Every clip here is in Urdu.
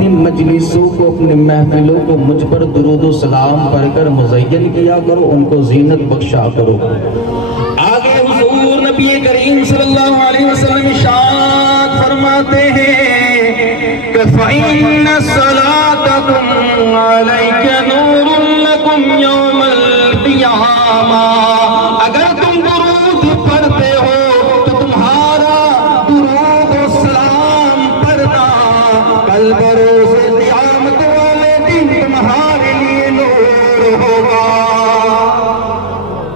اپنی مجلسوں کو اپنی محفلوں کو مجھ پر درود و سلام پڑھ کر مزین کیا کرو، ان کو زینت بخشا کرو۔ آگے حضور نبی کریم صلی اللہ علیہ وسلم ارشاد فرماتے ہیں کہ فَإِنَّ صَلَاتَكُمْ عَلَيْكَ نُورٌ لَكُمْ يَوْمَ الْقِيَامَةِ، اگر تم درود پڑھتے ہو تو تمہارا درود و سلام پڑھنا کل بروز قیامت والے دن تمہارے لیے نور ہوگا،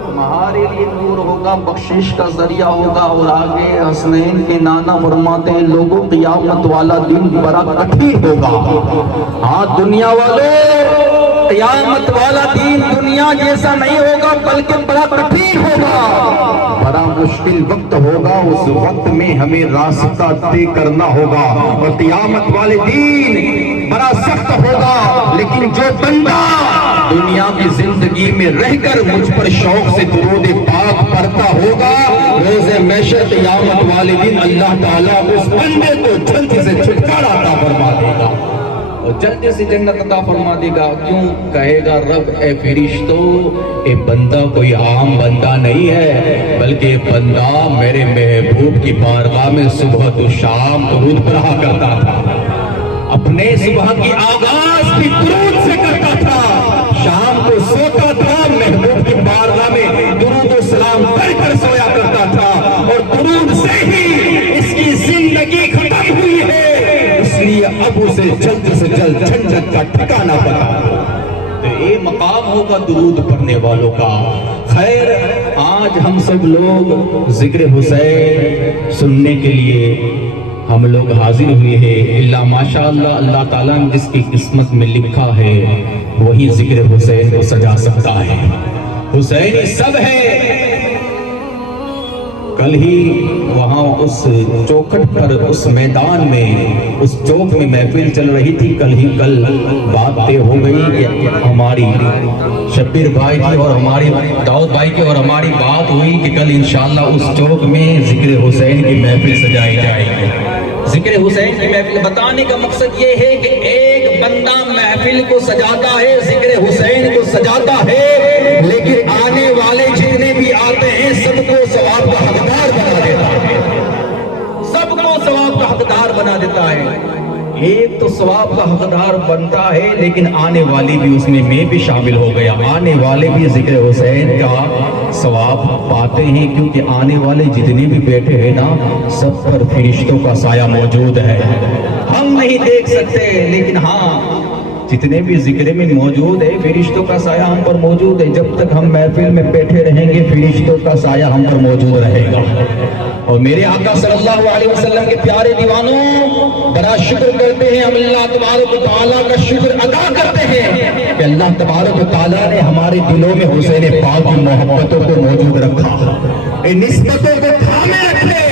تمہارے لیے نور ہوگا، بخشش کا ذریعہ ہوگا۔ اور آگے حسنین کے نانا فرماتے ہیں لوگوں قیامت والا دن بڑا کٹھن ہوگا۔ ہاں دنیا والے، قیامت والا دن دنیا جیسا نہیں ہوگا بلکہ بڑا کٹھن ہوگا، بڑا مشکل وقت ہوگا۔ اس وقت میں ہمیں راستہ طے کرنا ہوگا، اور قیامت والے دن بڑا سخت ہوگا۔ لیکن جو بندہ دنیا کی زندگی میں رہ کر مجھ پر شوق سے درود پاک پڑھتا ہوگا، روز محشر قیامت والے دن اللہ تعالیٰ اس بندے کو جلد سے چھٹکارا عطا فرما دے گا اور جلد سے جنت عطا فرما دے گا۔ کیوں کہے گا رب اے فرشتو، اے بندہ کوئی عام بندہ نہیں ہے، بلکہ اے بندہ میرے محبوب کی بارگاہ میں صبح تو شام درود پڑھا کرتا تھا، اپنے صبح کی آغاز بھی درود سے کرتا تھا، شام کو سوتا تھا محبوب کی بارگاہ میں درود و سلام پڑھ کر سویا کرتا تھا، اور درود سے ہی اس کی زندگی ختم ہوئی ہے، اس لیے اب اسے جلد سے جلد جنت کا ٹھکانہ پتا۔ تو یہ مقام ہوگا درود پڑھنے والوں کا۔ خیر، آج ہم سب لوگ ذکر حسین سننے کے لیے ہم لوگ حاضر ہوئے ہیں۔ اللہ ماشاءاللہ، اللہ تعالیٰ نے جس کی قسمت میں لکھا ہے وہی ذکر حسین کو سجا سکتا ہے۔ حسین سب ہے۔ کل ہی وہاں اس چوکھٹ پر، اس میدان میں، اس چوک میں محفل چل رہی تھی۔ کل بات طے ہو گئی کہ ہماری شبیر بھائی کی اور ہماری داؤد بھائی کی اور ہماری بات ہوئی کہ کل انشاءاللہ اس چوک میں ذکر حسین کی محفل سجائی جائے گی۔ ذکر حسین کی محفل بتانے کا مقصد یہ ہے کہ ایک بندہ محفل کو سجاتا ہے، ذکر حسین کو سجاتا ہے، لیکن آنے والے جتنے بھی آتے ہیں سب کو ثواب کا حقدار بنا دیتا ہے، سب کو ثواب کا حقدار بنا دیتا ہے۔ ایک تو ثواب کا حقدار بنتا ہے، لیکن آنے والی بھی اس میں بھی شامل ہو گیا، آنے والے بھی ذکر حسین کا ثواب پاتے ہیں، کیونکہ آنے والے جتنے بھی بیٹھے ہیں نا سب پر فرشتوں کا سایہ موجود ہے۔ ہم نہیں دیکھ سکتے، لیکن ہاں جتنے بھی ذکر میں موجود ہے فرشتوں کا سایہ ہم پر موجود ہے۔ جب تک ہم محفل میں بیٹھے رہیں گے فرشتوں کا سایہ ہم پر موجود رہے گا۔ اور میرے آقا صلی اللہ علیہ وسلم کے پیارے دیوانوں، بڑا شکر کرتے ہیں ہم اللہ تبارک و تعالیٰ کا، شکر ادا کرتے ہیں کہ اللہ تبارک و تعالیٰ نے ہمارے دلوں میں حسین پاک کی محبتوں کو موجود رکھا، ان نسبتوں کو تھامے رکھے۔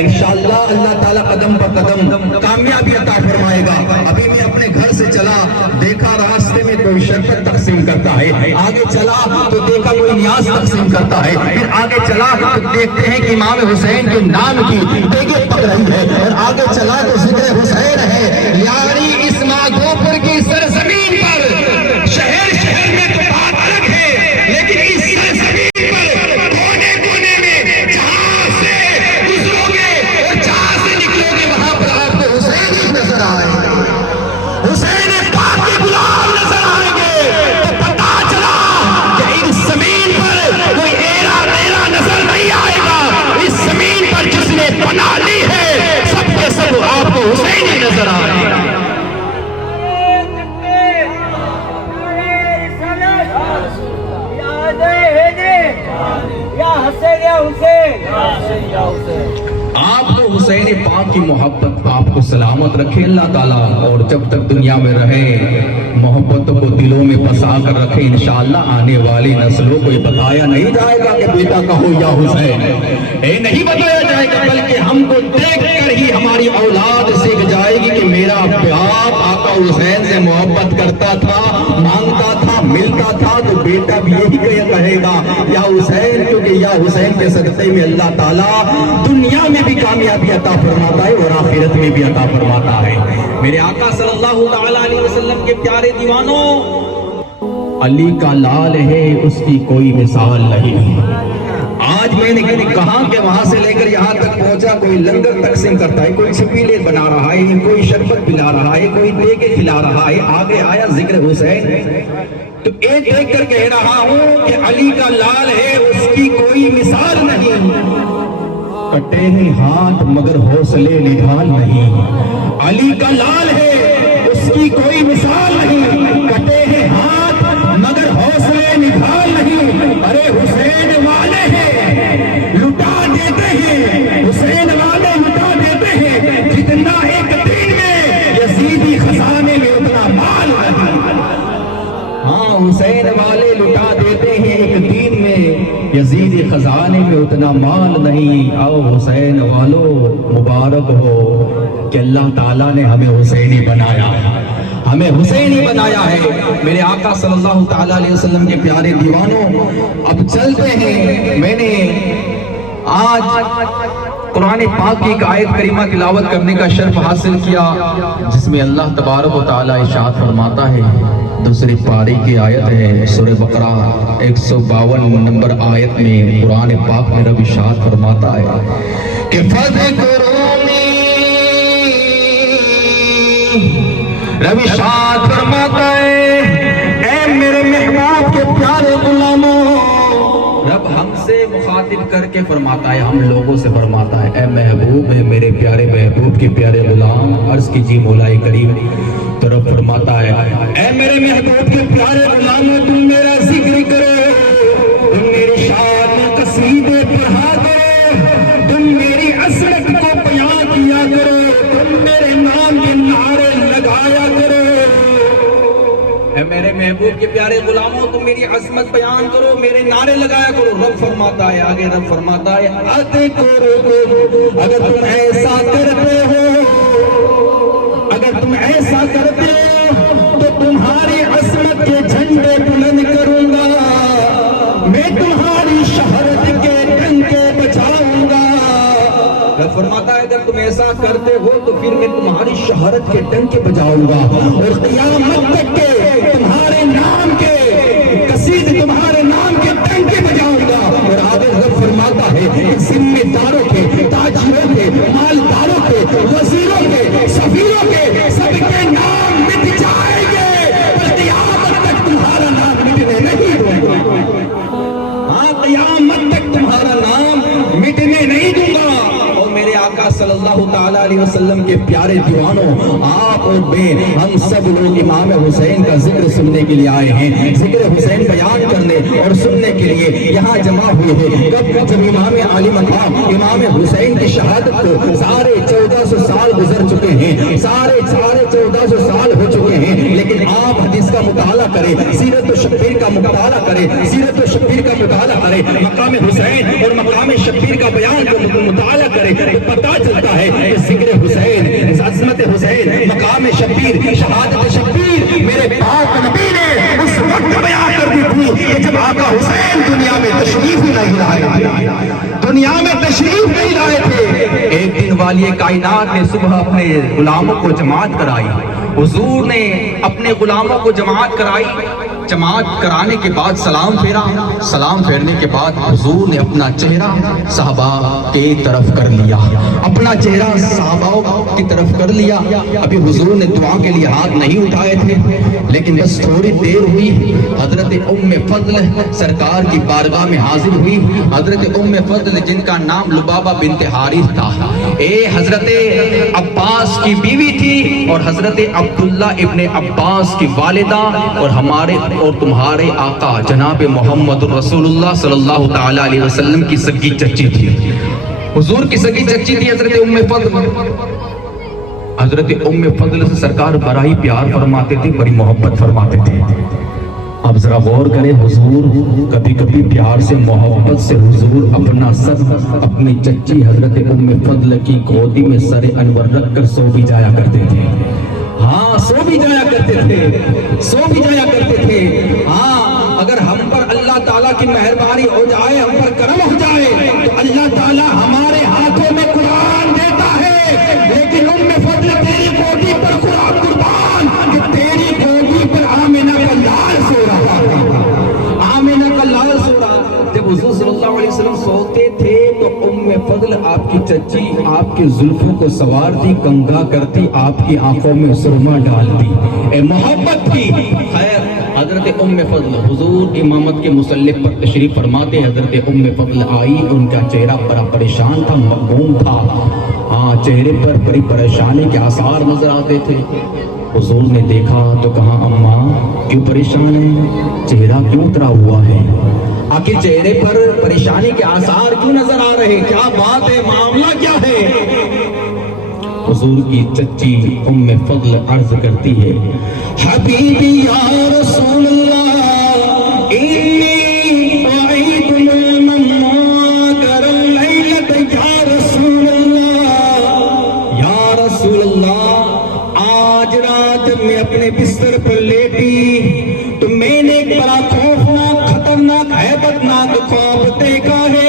انشاءاللہ اللہ تعالیٰ قدم پر قدم کامیابی عطا فرمائے گا۔ ابھی میں اپنے گھر سے چلا، دیکھا راستے میں کوئی شربت تقسیم کرتا ہے، آگے چلا تو دیکھا کوئی نیاز تقسیم کرتا ہے، پھر آگے چلا تو دیکھتے ہیں کہ امام حسین کے نام کی دیگیں پک رہی ہے، اور آگے چلا تو ذکر حسین ہے۔ یاری اس مادھوپور کی سرزمین پر، شہر شہر میں تو بات الگ ہے، لیکن اس سرزمین پر کونے کونے میں جہاں سے گزرو گے اور جہاں سے نکلو گے وہاں پر آپ کو حسین ہی نظر آئے گا، حسین پاک کے غلام نظر آئیں گے۔ تو پتا چلا کہ اس زمین پر کوئی ایرا میرا نظر نہیں آئے گا، اس زمین پر جس نے پناہ لی ہے سب کے سب آپ کو حسین ہی نظر آئے گا۔ آپ کو حسین پاک کی محبت آپ کو سلامت رکھے اللہ تعالیٰ، اور جب تک دنیا میں رہے محبتوں کو دلوں میں بسا کر رکھے۔ انشاءاللہ آنے والی نسلوں کو یہ بتایا نہیں جائے گا کہ بیٹا کہو یا حسین، نہیں بتایا جائے گا، بلکہ ہم کو دیکھ کر ہی ہماری اولاد سیکھ جائے گی کہ میرا باپ آقا حسین سے محبت کرتا تھا، مانگتا تھا، ملتا تھا، تو بیٹا بھی یہی کہے گا یا حسین، کیونکہ یا حسین کے صدقے میں اللہ تعالیٰ دنیا میں بھی کامیابی عطا فرماتا ہے اور آخرت میں بھی عطا فرماتا ہے۔ میرے آقا صلی اللہ تعالی علیہ وسلم کے پیارے دیوانوں، علی کا لال ہے، اس کی کوئی مثال نہیں۔ آج میں نے کہا کہ وہاں سے لے کر یہاں تک پہنچا، کوئی لنگر تقسیم کرتا ہے، کوئی چھپیلے بنا رہا ہے، کوئی شربت پلا رہا ہے، کوئی دیگے کھلا رہا ہے، آگے آیا ذکر حسین، تو ایک دیکھ کر کہہ رہا ہوں کہ علی کا لال ہے، اس کی کوئی مثال نہیں۔ کٹے ہیں ہاتھ مگر حوصلے نڈھال نہیں، علی کا لال ہے، اس کی کوئی مثال نہیں، کٹے ہیں ہاتھ مگر حوصلے نڈھال نہیں۔ ارے حسین والے ہیں لٹا دیتے ہیں، حسین والے لٹا دیتے ہیں، جتنا ایک دن میں یزیدی خزانے میں اتنا مال ہے۔ ہاں حسین والے لٹا دیتے ہیں ایک دن میں، یزیدی خزانے میں اتنا مال نہیں۔ آؤ حسین والو مبارک ہو کہ اللہ تعالیٰ نے ہمیں حسینی بنایا ہے، ہمیں حسینی بنایا ہے۔ میرے آقا صلی اللہ تعالیٰ علیہ وسلم کے پیارے دیوانوں، اب چلتے ہیں۔ میں نے آج قرآن پاک کی ایک آیت کریمہ تلاوت کرنے کا شرف حاصل کیا، جس میں اللہ تبارک و تعالیٰ ارشاد فرماتا ہے، دوسری پاری کی آیت ہے سورہ بقرہ 152 نمبر آیت میں قرآن پاک میں رب ارشاد فرماتا ہے کہ فَذْكُرُونِی، رب ارشاد فرماتا ہے اے میرے محبوب کے پیارے غلاموں، رب ہم سے مخاطب کر کے فرماتا ہے، ہم لوگوں سے فرماتا ہے، اے محبوب، اے میرے پیارے محبوب کے پیارے غلام، عرض کیجیے مولا کریم، تو رب فرماتا ہے اے میرے محبوب کے پیارے غلاموں، تم میرا ذکر کرو، تم میری شان قصیدے پڑھا کرو، تم میری عظمت کو بیان کیا کرو، تم میرے نام کے نعرے لگایا کرو۔ اے میرے محبوب کے پیارے غلاموں، تم میری عظمت بیان کرو، میرے نعرے لگایا کرو۔ رب فرماتا ہے، آگے رب فرماتا ہے اگر تم ایسا کرتے ہو، اگر تم ایسا کرتے ہو تو تمہاری عظمت کے جھنڈے بلند کروں گا، میں تمہاری شہرت کے ڈنکے بجاؤں گا۔ رب فرماتا ہے اگر تم ایسا کرتے ہو تو پھر میں تمہاری شہرت کے ڈنکے بجاؤں گا، اور قیامت تک کے تمہارے نام کے قصیدے، تمہارے نام کے ڈنکے بجاؤں گا۔ اور آگے رب فرماتا ہے ذمہ داروں کے، تاجروں کے، مالداروں کے، وزیروں کے، سفیروں کے، سب کے نام مٹ جائیں گے، پر قیامت تک تمہارا نام مٹنے نہیں دوں گا۔ ہاں قیامت تک تمہارا نام مٹنے نہیں دوں گا۔ اور میرے آقا صلی اللہ تعالیٰ علیہ وسلم کے پیارے دیوانوں، آپ اور میں، ہم سب لوگ امام حسین کا ذکر سننے کے لیے آئے ہیں، ذکر حسین بیان کرنے اور سننے کے لیے یہاں جمع ہوئے ہیں۔ جب امام علی مقام امام حسین کی شہادت کو سارے 1400 سال گزر چکے ہیں، سارے 1400 سال ہو چکے ہیں، لیکن آپ حدیث کا مطالعہ کریں، سیرت و شبیر کا مطالعہ کریں، سیرت و شبیر کا مطالعہ کریں، مقام حسین اور مقام شبیر کا بیان کو مطالعہ کریں، تو پتہ چلتا ہے کہ ذکر حسین، عظمت حسین، مقام شبیر، شہادت شبیر میرے پاک نبی نے اس وقت بیان کر دی تھی کہ جب آقا حسین دنیا میں تشریف ہی نہیں لائے، دنیا میں تشریف نہیں لائے تھے۔ ایک دن والی کائنات نے صبح اپنے غلاموں کو جماعت کرائی، حضور نے اپنے غلاموں کو جماعت کرائی، جماعت کرانے کے بعد سلام پھیرا، سلام پھیرنے کے بعد حضور نے اپنا چہرہ صحابہ کی طرف کر لیا، اپنا چہرہ صحابہ کی طرف کر لیا۔ ابھی حضور نے دعا کے لیے ہاتھ نہیں اٹھائے تھے، لیکن بس تھوڑی دیر ہوئی، حضرت ام فضل سرکار کی بارگاہ میں حاضر ہوئی۔ حضرت ام فضل جن کا نام لبابہ بنت حارث تھا، حضرت عباس کی بیوی تھی اور حضرت عبداللہ ابن عباس کی والدہ، اور ہمارے اور تمہارے آقا جناب محمد رسول اللہ صلی اللہ تعالی علیہ وسلم کی سگی چچی تھی، حضور کی سگی چچی تھی حضرت ام فضل۔ حضرت ام فضل سے سرکار بڑا ہی پیار فرماتے تھے، بڑی محبت فرماتے تھے۔ اب ذرا غور کریں، حضور کبھی کبھی پیار سے محبت سے حضور اپنا سر اپنی چچی حضرت ام فضل کی گودی میں سر انور رکھ کر سو بھی جایا کرتے تھے۔ ہاں سو بھی جایا کرتے تھے، سو بھی جایا کرتے تھے۔ ہاں اگر ہم پر اللہ تعالیٰ کی مہربانی ہو جائے، ہم پر کرم ہو جائے، تو اللہ تعالیٰ ہمارے ہاتھوں میں قرآن دیتا ہے، لیکن ام فضل تیری گودی پر قرآن کی زلفوں کو سوارتی، کنگھا کرتی، آپ کی آنکھوں میں سرما ڈالتی، اے محبت کی۔ خیر حضرت ام فضل حضور امامت کے مسلح پر تشریف فرماتے، حضرت ام فضل آئی، ان کا چہرہ بڑا پریشان تھا، مغموم تھا، ہاں چہرے پر بڑی پریشانی کے آثار نظر آتے تھے۔ حضور نے دیکھا تو کہا اماں کیوں پریشان ہے، چہرہ کیوں اترا ہوا ہے، آخر چہرے پر پریشانی کے آثار کیوں نظر آ رہے، کیا بات ہے، معاملہ کیا ہے؟ حضور کی چچی ام فضل عرض کرتی ہے حبیبی یا رسول اللہ انی اعید المماکر اللیلت یا رسول اللہ، یا رسول اللہ آج رات جب میں اپنے بستر پر لیٹی تو میں نے ایک بڑا خوفناک خطرناک ہیبتناک خواب دیکھا ہے۔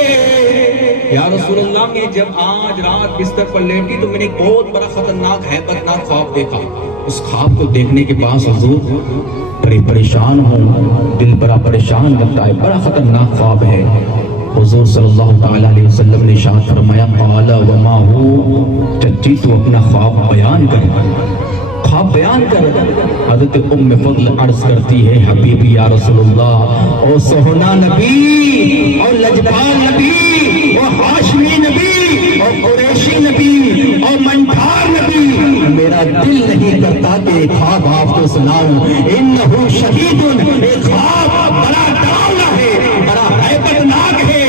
یا رسول اللہ میں جب آج رات بستر پر لیٹی تو میں نے ایک بہت بڑا خطرناک ہیبتناک خواب دیکھا۔ اس خواب کو دیکھنے کے بعد حضور بڑے پریشان ہوں، دل بڑا پریشان لگتا ہے، بڑا خطرناک خواب ہے۔ حضور صلی اللہ تعالی علیہ وسلم نے ارشاد فرمایا قال وما ہو، چچی تو اپنا خواب بیان کر، خواب بیان کر۔ حضرت ام فضل عرض کرتی ہے حبیبی یا رسول اللہ، او سہنا نبی، او لجپال نبی، او ہاشمی نبی، او قریشی نبی، او منٹھار نبی، میرا دل نہیں کرتا کہ خواب آپ کو سناؤں، انہو شہید، ایک خواب بڑا ڈراؤنا ہے، بڑا ہیبتناک ہے،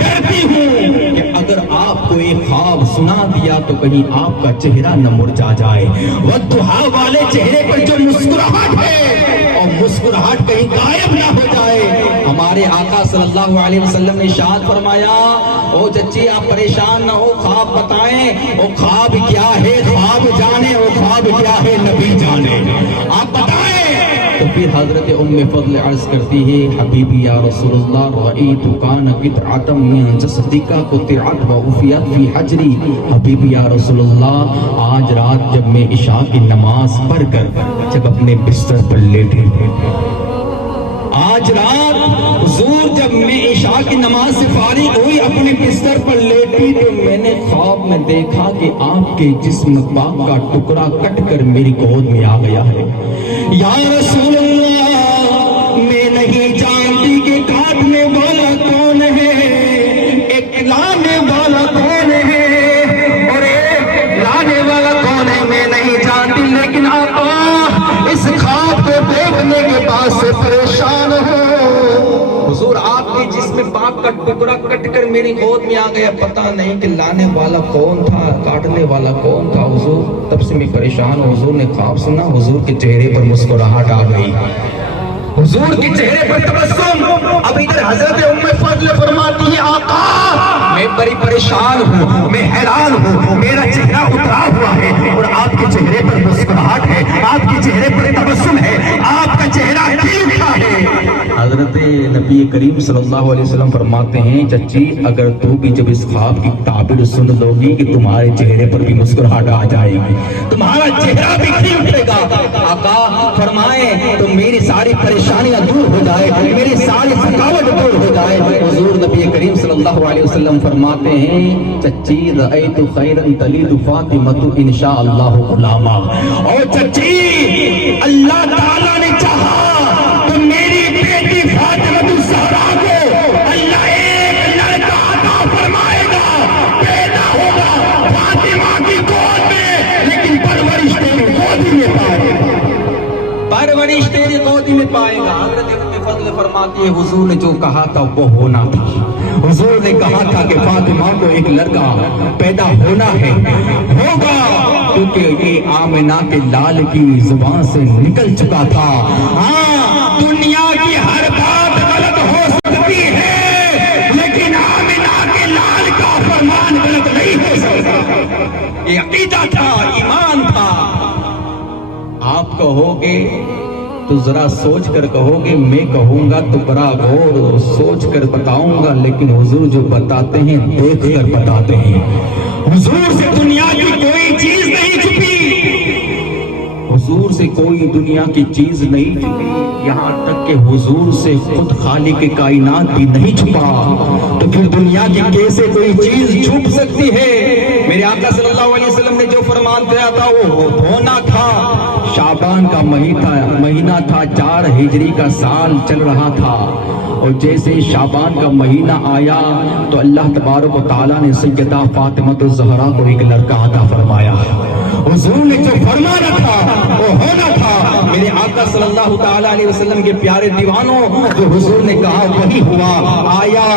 ڈرتی ہوں کہ اگر آپ کو ایک خواب سنا دیا تو کہیں آپ کا چہرہ نہ مرجھا جائے، والضحیٰ والے چہرے پر جو مسکراہٹ ہے اور مسکراہٹ کہیں غائب نہ ہو جائے۔ ہمارے آقا صلی اللہ علیہ وسلم نے ارشاد فرمایا او چچی آپ پریشان نہ ہو، خواب بتائیں، او خواب کیا ہے خواب جانے، او خواب کیا ہے نبی جانے، آپ بتائیں۔ تو پھر حضرت ام فضل عرض کرتی ہے حبیبی یا رسول اللہ رأیت کان قطعۃ من جسدک قطعت وعفیت فی حجری، حبیبی یا رسول اللہ آج رات جب میں عشاء کی نماز پڑھ کر جب اپنے بستر پر لیٹے، آج رات حضور جب میں عشاء کی نماز سے فارغ ہوئی اپنے بستر پر لیٹی تو میں نے خواب میں دیکھا کہ آپ کے جسم پاک کا ٹکڑا کٹ کر میری گود میں آ گیا ہے۔ یا رسول اللہ میں نہیں جانتی کہ کاٹنے والا کون ہے، ایک لانے والا کون ہے اور ایک لانے والا کون ہے، میں نہیں جانتی، لیکن آقا اس خواب کو دیکھنے کے بعد سے پریشان ہوں۔ حضور آپ کے جسم پاک کا ٹکڑا کٹ کر میری گود میں آ گیا، پتہ نہیں کہ لانے والا کون تھا، کاٹنے والا کون تھا، حضور تب سے میں پریشان ہوں۔ حضور نے خواب سنا، حضور کے چہرے پر مسکراہٹ آ گئی، حضور کے چہرے پر تبسم۔ اب ادھر حضرت ام فضل فرماتی ہے آقا میں بڑی پریشان ہوں، میں حیران ہوں، میرا چہرہ اترا ہوا ہے اور آپ کے چہرے پر مسکراہٹ ہے، آپ کے چہرے پر تبسم ہے، آپ کا چہرہ کھل اٹھا ہے۔ حضرت نبی کریم صلی اللہ علیہ وسلم فرماتے ہیں چچی اگر تو بھی جب اس خواب کی تعبیر سن لو گی کہ تمہارے چہرے پر بھی مسکراہٹ آ جائے گی، تمہارا چہرہ بھی کھل اٹھے گا، آقا فرمائیں تو میری ساری پریشانیاں دور ہو جائے، میری ساری تھکاوٹ دور ہو جائے۔ حضور نبی کریم صلی اللہ علیہ وسلم فرماتے ہیں چچی رأیت خیرا تلید فاطمۃ انشاء اللہ غلاما، اور چچی اللہ تعالیٰ نے چاہا تو میری بیٹی فاطمۃ الزہرا کو اللہ ایک لڑکا عطا فرمائے گا، پیدا ہوگا فاطمہ کی گود میں، لیکن پرورش تیری گودی میں پائے گا، پرورش تیری گودی میں پائے گا۔ حضرت ام فضل فرماتی ہے حضور نے جو کہا تھا وہ ہونا تھا، حضور نے کہا تھا کہ فاطمہ کو ایک لڑکا پیدا ہونا ہے، ہوگا، کیونکہ یہ آمنہ کے لال کی زبان سے نکل چکا تھا۔ ہاں دنیا کی ہر بات غلط ہو سکتی ہے لیکن آمنہ کے لال کا فرمان غلط نہیں ہو سکتا، یہ عقیدہ تھا، ایمان تھا۔ آپ کہو گے تو ذرا سوچ کر کہو گے، میں کہوں گا تو بڑا غور سوچ کر بتاؤں گا، لیکن حضور جو بتاتے ہیں دیکھ کر بتاتے ہیں، حضور سے دنیا کی کوئی چیز نہیں چھپی، حضور سے کوئی دنیا کی چیز نہیں چھپی، یہاں تک کہ حضور سے خود خالق کائنات بھی نہیں چھپا، تو پھر دنیا کی کیسے کوئی چیز چھپ سکتی ہے؟ میرے آقا صلی اللہ علیہ وسلم نے جو فرمان دیا تھا وہ ہونا تھا۔ شعبان کا مہینہ تھا، 4 ہجری کا سال چل رہا تھا، اور جیسے شعبان کا مہینہ آیا تو اللہ تبارک و تعالیٰ نے سیدہ فاطمہ الزہرا کو ایک لڑکا عطا فرمایا۔ حضور نے جو فرمانا تھا وہ ہونا تھا۔ میرے آقا صلی اللہ تعالیٰ علیہ وسلم کے پیارے دیوانوں، جو حضور نے کہا وہی ہوا۔ آیا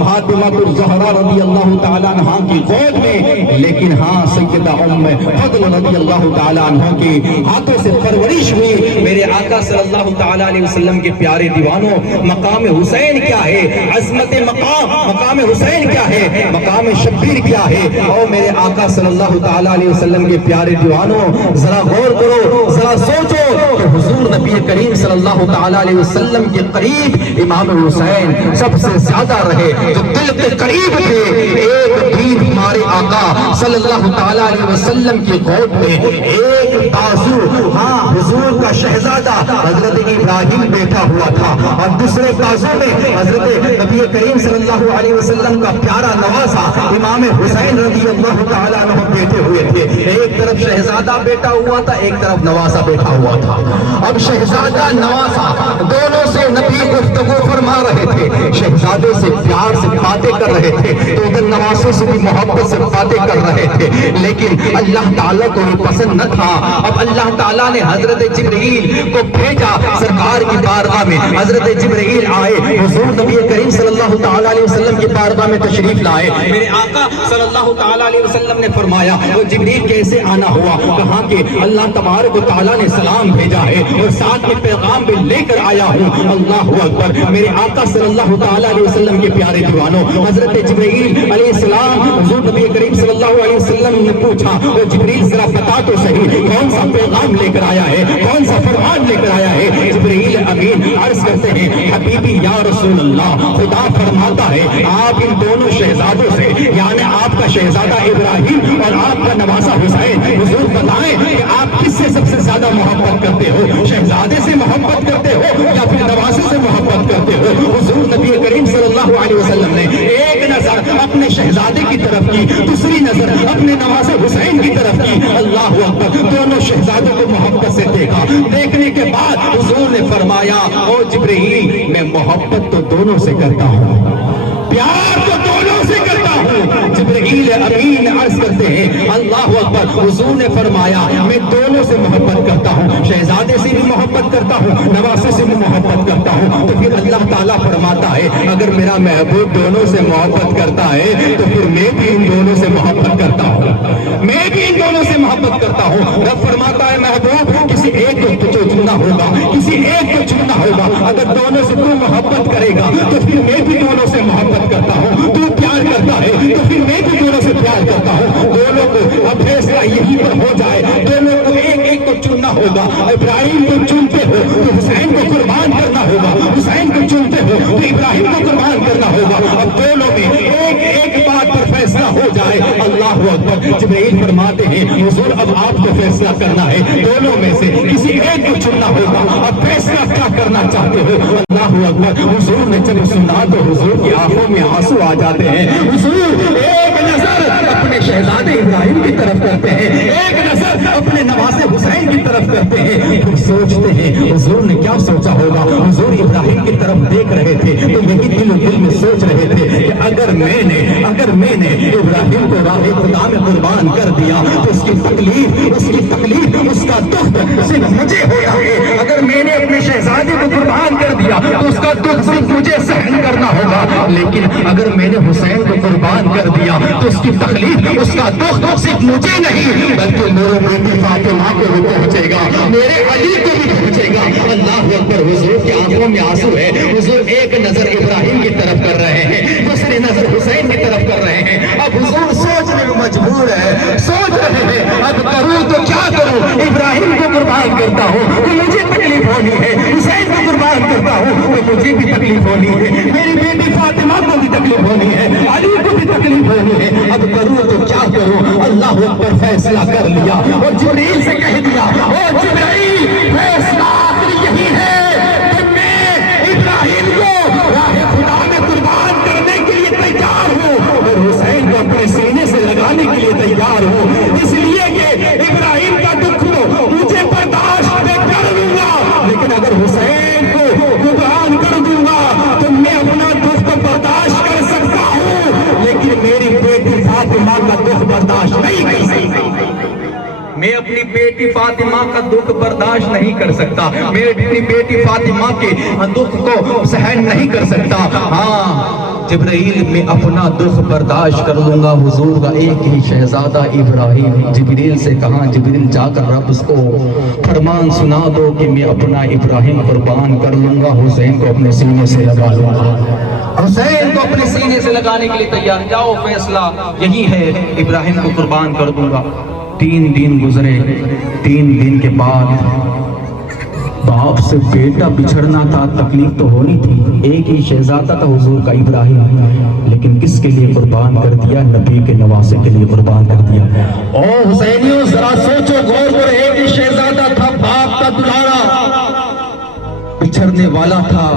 فاطمہ الزہرا رضی اللہ تعالیٰ عنہ کی گود میں، لیکن ہاں سیدہ ام فضل رضی اللہ تعالیٰ عنہ کے ہاتھوں سے پرورش ہوئی۔ میرے آقا صلی اللہ تعالیٰ علیہ وسلم کے پیارے دیوانوں، مقام حسین کیا ہے، عظمت مقام حسین کیا ہے، مقام شبیر کیا ہے۔ اور میرے آقا صلی اللہ تعالیٰ علیہ وسلم کے پیارے دیوانوں، ذرا غور کرو، ذرا سوچو کہ حضور نبی کریم صلی اللہ تعالیٰ علیہ وسلم کے قریب امام حسین سب سے زیادہ رہے، جو دل کے قریب تھے۔ ایک دن ہمارے آقا صلی اللہ تعالیٰ علیہ وسلم کی گود میں ایک بازو، ہاں حضور کا شہزادہ حضرت ابراہیم بیٹھا ہوا تھا، اور دوسرے بازو میں حضرت نبی کریم صلی اللہ علیہ وسلم کا پیارا نواسا امام حسین رضی اللہ تعالیٰ عنہ بیٹھے ہوئے تھے۔ ایک طرف شہزادہ بیٹھا ہوا تھا، ایک طرف نواسا بیٹھا ہوا تھا۔ اب شہزادہ نواسا دونوں سے نبی گفتگو فرما رہے تھے، شہزادے سے پیار سے باتیں کر رہے تھے، تو ادھر نواسے سے بھی محبت سے باتیں کر رہے تھے، لیکن اللہ تعالیٰ کو یہ پسند نہ تھا۔ اب اللہ تعالیٰ نے حضرت جبرائیل کو بھیجا سرکار کی بارگاہ میں۔ حضرت جبرائیل آئے، حضور نبی کریم صلی اللہ تعالیٰ علیہ وسلم کی بارگاہ میں تشریف لائے۔ میرے آقا صلی اللہ تعالیٰ علیہ وسلم نے فرمایا وہ جبرائیل کیسے آنا ہوا؟ کہا کہ اللہ تبارک و تعالیٰ نے سلام بھیجا ہے اور ساتھ میں پیغام بھی لے کر آیا ہوں۔ اللہ اکبر۔ میرے آقا صلی اللہ تعالیٰ علیہ وسلم کے پیارے دیوانوں، حضرت جبرائیل علیہ السلام حضور نبی کریم صلی اللہ علیہ وسلم نے پوچھا وہ جبرائیل ذرا بتا تو صحیح کون سا پیغام لے کر آیا ہے، کون سا فرمان لے کر آیا ہے؟ جبرائیل امین عرض کرتے ہیں حبیبی یا رسول اللہ، خدا فرماتا ہے آپ ان دونوں شہزادوں سے، یعنی آپ کا شہزادہ ابراہیم اور آپ کا نواسا حسین، حضور بتائیں کہ آپ کس سے سب سے زیادہ محبت کرتے ہو، شہزادے سے محبت کرتے ہو یا پھر نواسے سے محبت کرتے ہو؟ حضور نبی کریم صلی اللہ علیہ وسلم نے ایک نظر اپنے شہزادے کی طرف کی، دوسری نظر اپنے نواسے حسین کی طرف کی۔ اللہ اکبر۔ دونوں شہزادوں کو محبت سے دیکھا، دیکھنے کے بعد حضور نے فرمایا او جبرائیل میں محبت تو دونوں سے کرتا ہوں، پیار تو دونوں سے کرتا ہوں۔ جبرائیل امین عرض کرتے ہیں اللہ اکبر۔ حضور نے فرمایا میں دونوں سے محبت کرتا ہوں، شہزادے سے بھی محبت کرتا ہوں، نواسے سے بھی محبت کرتا ہوں۔ تو پھر اللہ تعالیٰ فرماتا ہے اگر میرا محبوب دونوں سے محبت کرتا ہے تو پھر میں بھی ان دونوں سے محبت کرتا ہوں، میں بھی ان دونوں سے محبت کرتا ہوں۔ رب فرماتا ہے محبوب کسی ایک کو چننا ہوگا، کسی ایک کو چننا ہوگا، اگر دونوں سے تو محبت کرے گا تو پھر میں بھی دونوں سے محبت کرتا ہوں، تو پیار کرتا ہے تو پھر میں بھی دونوں سے پیار کرتا ہوں۔ دونوں کو اب فیصلہ یہی پر ہو جائے، دونوں کو ایک ایک کو چننا ہوگا۔ ابراہیم کو چنتے ہو تو حسین کو قربان کرنا ہوگا، حسین کو چنتے ہو تو ابراہیم کو قربان کرنا ہوگا۔ اب دونوں میں ایک ایک بات پر فیصلہ ہو جائے۔ اللہ اکبر۔ جبرائیل فرماتے ہیں حضور اب آپ کو فیصلہ کرنا ہے، دونوں میں سے کسی ایک کو چننا ہوگا، اب فیصلہ کیا کرنا چاہتے ہو؟ اللہ اکبر۔ حضور نے جب سنا تو حضور کی آنکھوں میں آنسو آ جاتے ہیں۔ حضور ایک نظر اپنے شہزادے ابراہیم کی طرف کرتے ہیں، ایک نظر اپنے نواسے حسین کی طرف کرتے ہیں، پھر سوچتے ہیں حضور نے کیا سوچا ہوگا۔ حضور ابراہیم کی طرف دیکھ رہے تھے تو یہی دل و دل میں سوچ رہے تھے کہ اگر میں نے ابراہیم کو راہ خدا میں قربان کر دیا تو اس کی تکلیف اس کا دکھ صرف مجھے ہوتا ہے، اگر میں نے اپنے شہزادے کو قربان کر دیا تو اس کا دکھ صرف مجھے سہن کرنا ہوگا، لیکن اگر میں نے حسین کو قربان کر دیا تو اس کی تکلیف اس کا دکھ صرف مجھے نہیں بلکہ میرے بیٹی فاطمہ کو بھی پہنچے گا، میرے علی کو بھی پہنچے گا۔ اللہ اکبر۔ حضور کی آنکھوں میں آنسو ہے۔ حضور ایک نظر ابراہیم کی طرف کر رہے ہیں، دوسری نظر حسین کی طرف کر رہے ہیں۔ اب حضور سوچنے میں مجبور ہے، سوچ رہے ہیں اب کروں تو کیا کروں؟ ابراہیم کو قربان کرتا ہوں تو مجھے تکلیف ہونی ہے، حسین کو قربان کرتا ہوں تو مجھے بھی تکلیف ہونی ہے، میری بیٹی فاطمہ کو بھی تکلیف ہونی ہے، علی کو بھی تکلیف ہونی ہے، اب کروں تو کیا کروں؟ اللہ اکبر۔ فیصلہ کر لیا اور جبرائیل سے کہہ دیا او جبرائیل فیصلہ آخر یہی ہے کہ میں ابراہیم کو راہ خدا میں قربان کرنے کے لیے تیار ہوں اور حسین کو اپنے سینے سے لگانے کے لیے فاطمہ کا دکھ برداشت نہیں کر سکتا، میری بیٹی فاطمہ کے دکھ کو سہن نہیں کر سکتا، ہاں جبرائیل میں اپنا دکھ برداشت کر لوں گا۔ حضور کا ایک ہی شہزادہ ابراہیم، جبریل سے کہا جبریل جا کر رب اس کو فرمان سنا دو کہ میں اپنا ابراہیم قربان کر لوں گا، حسین کو اپنے سینے سے لگا لوں گا۔ حسین کو اپنے سینے سے لگانے کے لیے تیار، جاؤ فیصلہ یہی ہے، ابراہیم کو قربان کر دوں گا۔ 3 دن گزرے، 3 دن کے بعد باپ سے بیٹا بچھڑنا تھا، تکلیف تو ہونی تھی، ایک ہی شہزادہ تھا حضور کا ابراہیم، لیکن کس کے لیے قربان کر دیا؟ نبی کے نواسے کے لیے قربان کر دیا۔ اور حسینیوں ذرا سوچو غور کرو، ایک ہی شہزادہ تھا، باپ کا دلارا بچھڑنے والا تھا۔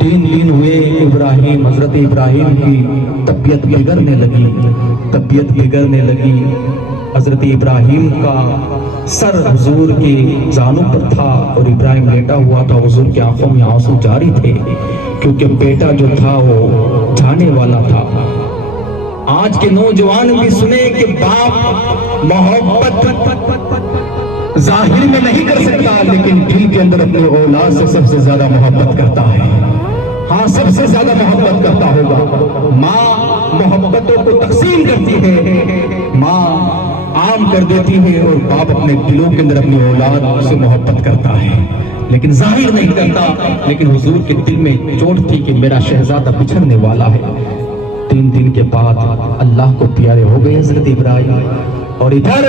3 دن ہوئے، ابراہیم حضرت ابراہیم کی طبیعت بگڑنے لگی، حضرت ابراہیم کا سر حضور کی زانوں پر تھا اور ابراہیم لیٹا ہوا تھا، حضور کی آنکھوں میں آنسو جاری تھے، کیونکہ بیٹا جو تھا وہ جانے والا تھا۔ آج کے نوجوان بھی سنیں کہ باپ محبت ظاہر میں نہیں کر سکتا، لیکن دل کے اندر اپنے اولاد سے سب سے زیادہ محبت کرتا ہے، ہاں سب سے زیادہ محبت کرتا ہوگا۔ ماں محبتوں کو تقسیم کرتی ہے، ماں عام کر دیتی ہے، اور باپ اپنے دلوں کے اندر اپنی اولاد سے محبت کرتا ہے لیکن ظاہر نہیں کرتا۔ لیکن حضور کے دل میں چوٹ تھی کہ میرا شہزادہ بچھڑنے والا ہے۔ 3 دن کے بعد اللہ کو پیارے ہو گئے حضرت ابراہیم، اور ادھر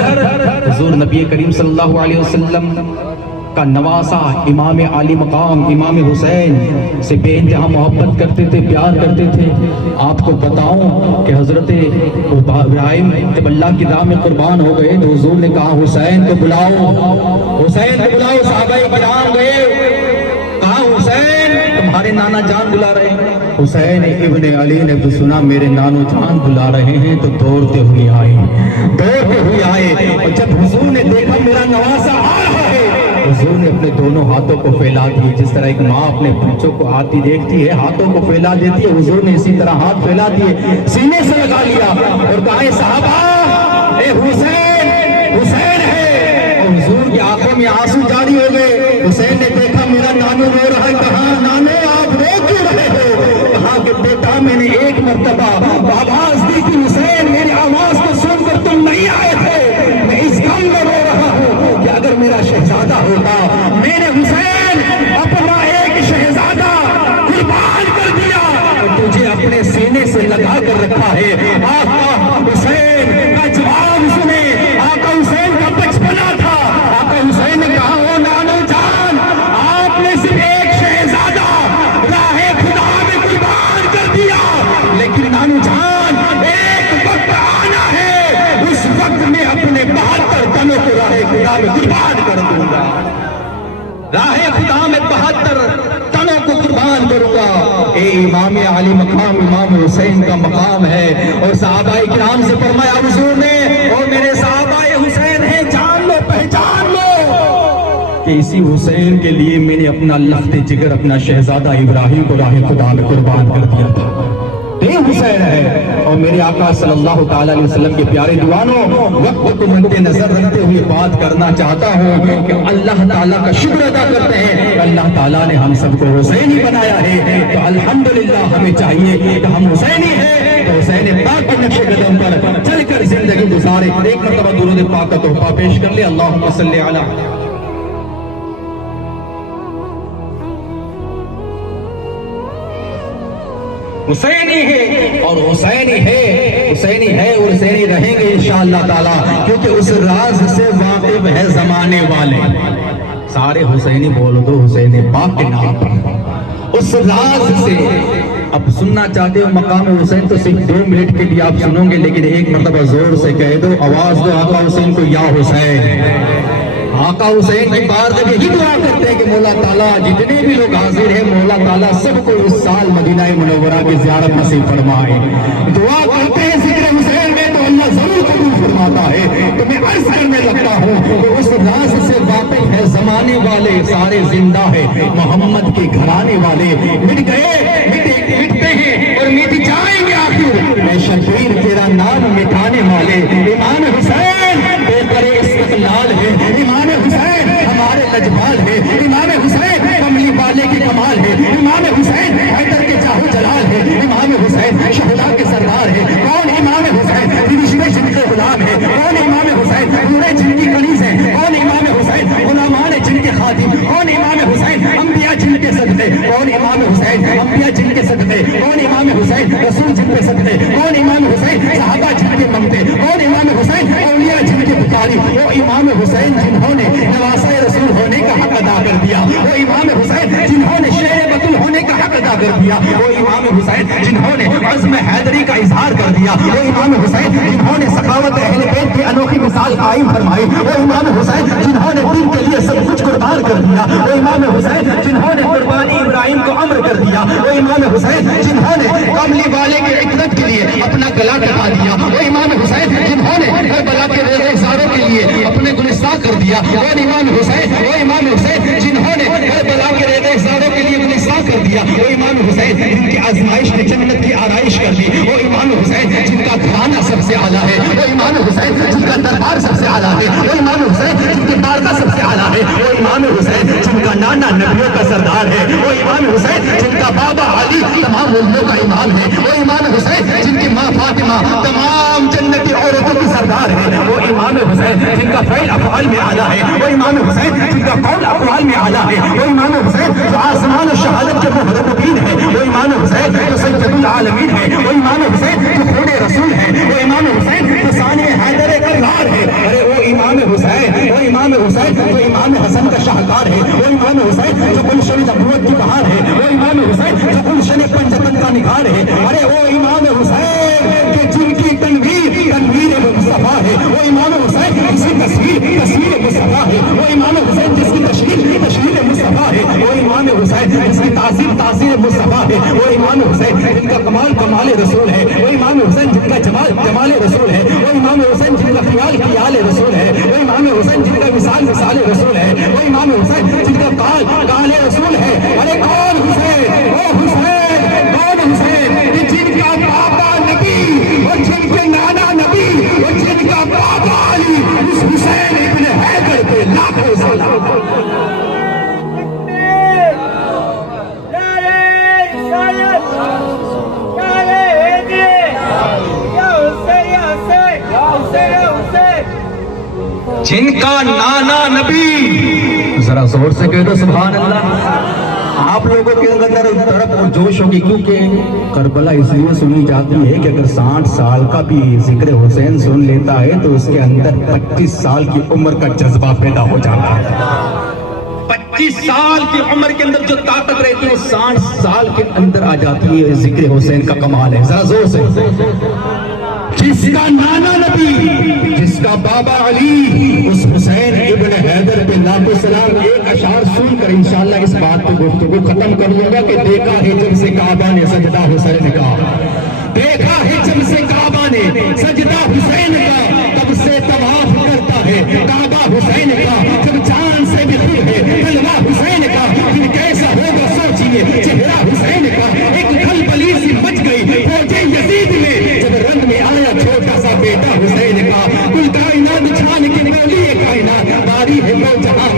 حضور نبی کریم صلی اللہ علیہ وسلم کا نواسا امام عالی مقام امام حسین سے بے انتہا محبت کرتے تھے، پیار کرتے تھے۔ آپ کو بتاؤں کہ حضرت ابراہیم جب اللہ کی راہ میں قربان ہو گئے تو حضور نے کہا حسین کو بلاؤ، حسین کو بلاؤ۔ صحابہ کرام گئے، کہا حسین تمہارے نانا جان بلا رہے ہیں۔ حسین ابن علی نے تو سنا میرے نانو جان بلا رہے ہیں تو دوڑتے ہوئے آئے، اور جب حضور نے دیکھا میرا نواسا آ رہا ہے، حضور نے اپنے دونوں ہاتھوں کو پھیلا دیے، جس طرح ایک ماں اپنے بچوں کو آتی دیکھتی ہے ہاتھوں کو پھیلا دیتی ہے، حضور نے اسی طرح ہاتھ پھیلا دیے، سینے سے لگا لیا اور کہا اے صحابہ اے حسین، حسین ہے۔ اور حضور کی آنکھوں میں آنسو جاری ہو گئے۔ حسین نے دیکھا میرا نانو رو رہا ہے، کہا نانو آپ رو کیوں رہے ہو؟ کہا کہ بیٹا میں نے ایک مرتبہ آواز دی کہ حسین میری آواز کو سن کر تم نہیں آئے تھے، میں اس غم میں رو رہا ہوں کہ اگر میرا شہزادہ ہوتا، میں نے حسین اپنا ایک شہزادہ قربان کر دیا، تجھے اپنے سینے سے لگا کر رکھا ہے۔ آقا حسین کا جواب سنے، آقا حسین کا بچپنا تھا، آقا حسین نے کہا او نانو جان، آپ نے صرف ایک شہزادہ راہ خدا میں قربان کر دیا، لیکن نانو جان ایک وقت آنا ہے، اس وقت میں اپنے 72 تنوں کو راہ خدا میں قربان کر دوں گا، راہ خدا میں 72 تنوں کو قربان کروں گا۔ اے امام علی مقام امام حسین کا مقام ہے۔ اور صحابہ کرام سے فرمایا حضور نے، اور میرے صحابہ حسین ہیں، جان لو پہچان لو کہ اسی حسین کے لیے میں نے اپنا لخت جگر اپنا شہزادہ ابراہیم کو راہ خدا میں قربان کر دیا تھا۔ یہ حسین ہے۔ اور میرے آقا صلی اللہ تعالیٰ علیہ وسلم کے پیارے دیوانوں، وقت کو مد نظر رکھتے ہوئے بات کرنا چاہتا ہوں کہ اللہ تعالیٰ کا شکر ادا کرتے ہیں کہ اللہ تعالیٰ نے ہم سب کو حسینی بنایا ہے، تو الحمدللہ ہمیں چاہیے کہ ہم حسینی ہیں تو حسین پاک کے نقش قدم پر چل کر زندگی گزارے۔ ایک مرتبہ درود پاک کا تحفہ پیش کر لے، اللہم صلی علی حسینی ہے اور حسینی ہے، حسینی ہے اور حسینی رہیں گے انشاءاللہ تعالیٰ، کیونکہ اس راز سے واقف ہے زمانے والے۔ سارے حسینی بول دو حسین پاک کے نام پر، اس راز سے۔ اب سننا چاہتے ہو مقام حسین تو صرف 2 منٹ کے لیے آپ سنو گے، لیکن ایک مرتبہ زور سے کہہ دو، آواز دو آقا حسین کو، یا حسین۔ آقا حسین کی بارگاہ یہی دعا کرتے ہیں کہ مولا تعالیٰ جتنے بھی لوگ حاضر ہیں، مولا تعالیٰ سب کو اس سال مدینہ منورہ کی زیارت نصیب فرمائے۔ دعا کرتے ہیں ذکر حسین میں تو اللہ ضرور قبول فرماتا ہے۔ تو میں عرض کرنے لگتا ہوں کہ اس راز سے واقف ہے زمانے والے، سارے زندہ ہے محمد کے گھرانے والے، مٹ گئے مٹتے ہیں اور مٹ جائیں گے آخر، اے شبیر تیرا نام مٹانے والے۔ امام حسین بے کرے استقلال ہے، امام حسین ہمارے لجپال ہے، امام حسین کملی والے کی کمال ہے، امام حسین حیدر کے چاہو جلال ہے، امام حسین شہداء کے سردار ہے۔ کون امام حسین؟ رشتے جن کے غلام ہے۔ کون امام حسین؟ پورے جن کی کنیز ہے۔ کون امام حسین؟ غلامان جن کے خادم۔ کون امام حسین؟ انبیاء جن کے صدقے۔ کون امام حسین؟ انبیاء جن کے صدقے۔ کون امام حسین؟ رسول جن کے صدقے۔ کون امام حسین؟ صحابہ جن کے منگتے۔ کون امام حسین؟ اولیاء جن کے پکاری۔ وہ امام حسین جنہوں نے نواسۂ رسول ہونے کا حق ادا کر دیا، وہ امام حسین جنہوں نے شیر بطل ہونے کا حق ادا کر دیا، وہ امام حسین جنہوں نے عزم حیدری کا اظہار کر دیا، وہ امام حسین جنہوں نے سخاوت اہل بیت کی انوکھی مثال قائم فرمائی، وہ امام حسین جنہوں نے دین کے لیے سب کچھ قربان کر دیا، وہ امام حسین جنہوں نے قربانی ابراہیم کو امر کر دیا، وہ امام حسین جنہوں نے کملی والے کی عزت کے لیے اپنا گلا کٹا دیا، وہ امام حسین جنہوں نے کربلا کے ریزہ ازاروں کے لیے اپنے گلستان کر دیا، وہ امام حسین جنہوں نے کربلا کے ریزہ ازاروں کے لیے گلستان کر دیا، وہ امام حسین جن کی آزمائش نے جنت کی آرائش کر دی، وہ امام حسین جن کا گھرانہ سب سے اعلیٰ ہے، وہ امام حسین جن کا دربار سب سے اعلیٰ ہے، وہ امام حسین جن کی بارگاہ سب سے اعلیٰ ہے، وہ امام حسین جن کا نانا نبیوں کا سردار ہے، وہ امام حسین جن کا بابا علی تمام امتوں کا امام ہے، وہ امام حسین جن کی ماں فاطمہ تمام جنتی عورتوں کی سردار ہے، وہ امام حسین جن کا فعل افعال میں اعلیٰ ہے، وہ امام حسین جن کا قول اقوال میں اعلیٰ ہے، وہ امام حسین جو آسمان و شہادت کے محرمین ہے، وہ امام حسین جو سید العالمین ہے، وہ امام حسین جو خود رسول ہے، وہ امام حسین جو ثانی حیدر کرار ہے، ارے وہ امام حسین، وہ امام حسین جو امام حسن کا شاہکار ہے، وہ امام حسین جو گلشن نبوت کی بہار ہے، وہ امام حسین جو گلشن پنجتن کا نگار ہے، ارے وہ امام حسین کہ جن کی تنویر مصطفیٰ ہے، وہ امام حسین جس کی تصویر مصطفیٰ ہے، وہ امام حسین جس کی تشریح مصطفیٰ ہے، وہ امام حسین جس کی تاثیر مصطفیٰ ہے، وہ امام حسین جن کا کمال رسول ہے، وہ امام حسین جن کا جمال رسول ہے، وہ امام حسین جن کا خیال رسول ہے، وہ امام حسین جن کا مثال رسول ہے، وہ امام حسین جن کا قال رسول ہے۔ ارے کون حسین؟ وہ حسین، کون حسین؟ جن کا بابا نبی اور جن کے نانا نبی اور جن کا بابا علی، اس حسین ابن حیدر پہ لاکھوں سلام۔ جن کا نانا نبی، ذرا زور سے کہہ دو سبحان اللہ۔ آپ لوگوں کے اندر طرف اور جوش ہوگی، کیونکہ کربلا اس لیے سنی جاتی ہے کہ اگر 60 سال کا بھی ذکر حسین سن لیتا ہے تو اس کے اندر 25 سال کی عمر کا جذبہ پیدا ہو جاتا ہے۔ 25 سال کی عمر کے اندر جو طاقت رہتی ہے 60 سال کے اندر آ جاتی ہے۔ ذکر حسین کا کمال ہے، ذرا زور سے۔ جس کا نانا نبی، جس کا بابا علی، اس حسین ابن حیدر پہ لاکھوں سلام۔ ایک اشعار سن کر انشاءاللہ اس بات کو گفتگو ختم کر لوں گا کہ دیکھا ہے جب سے کعبہ نے سجدہ حسین کا، دیکھا ہے جب سے کعبہ نے سجدہ حسین کا، تب سے طواف کرتا ہے کعبہ حسین کا، جب چاند سے بھی دور ہے تلوہ حسین کا، پھر کیسا ہوگا سوچیے چہرہ حسین کا۔ ایک کھلبلی سی مچ گئی فوج یزید میں جب رنگ میں آیا چھوٹا سا بیٹا حسین کا، کل کائنات چھان کے بولی کائنات باری ہے وہ جہاں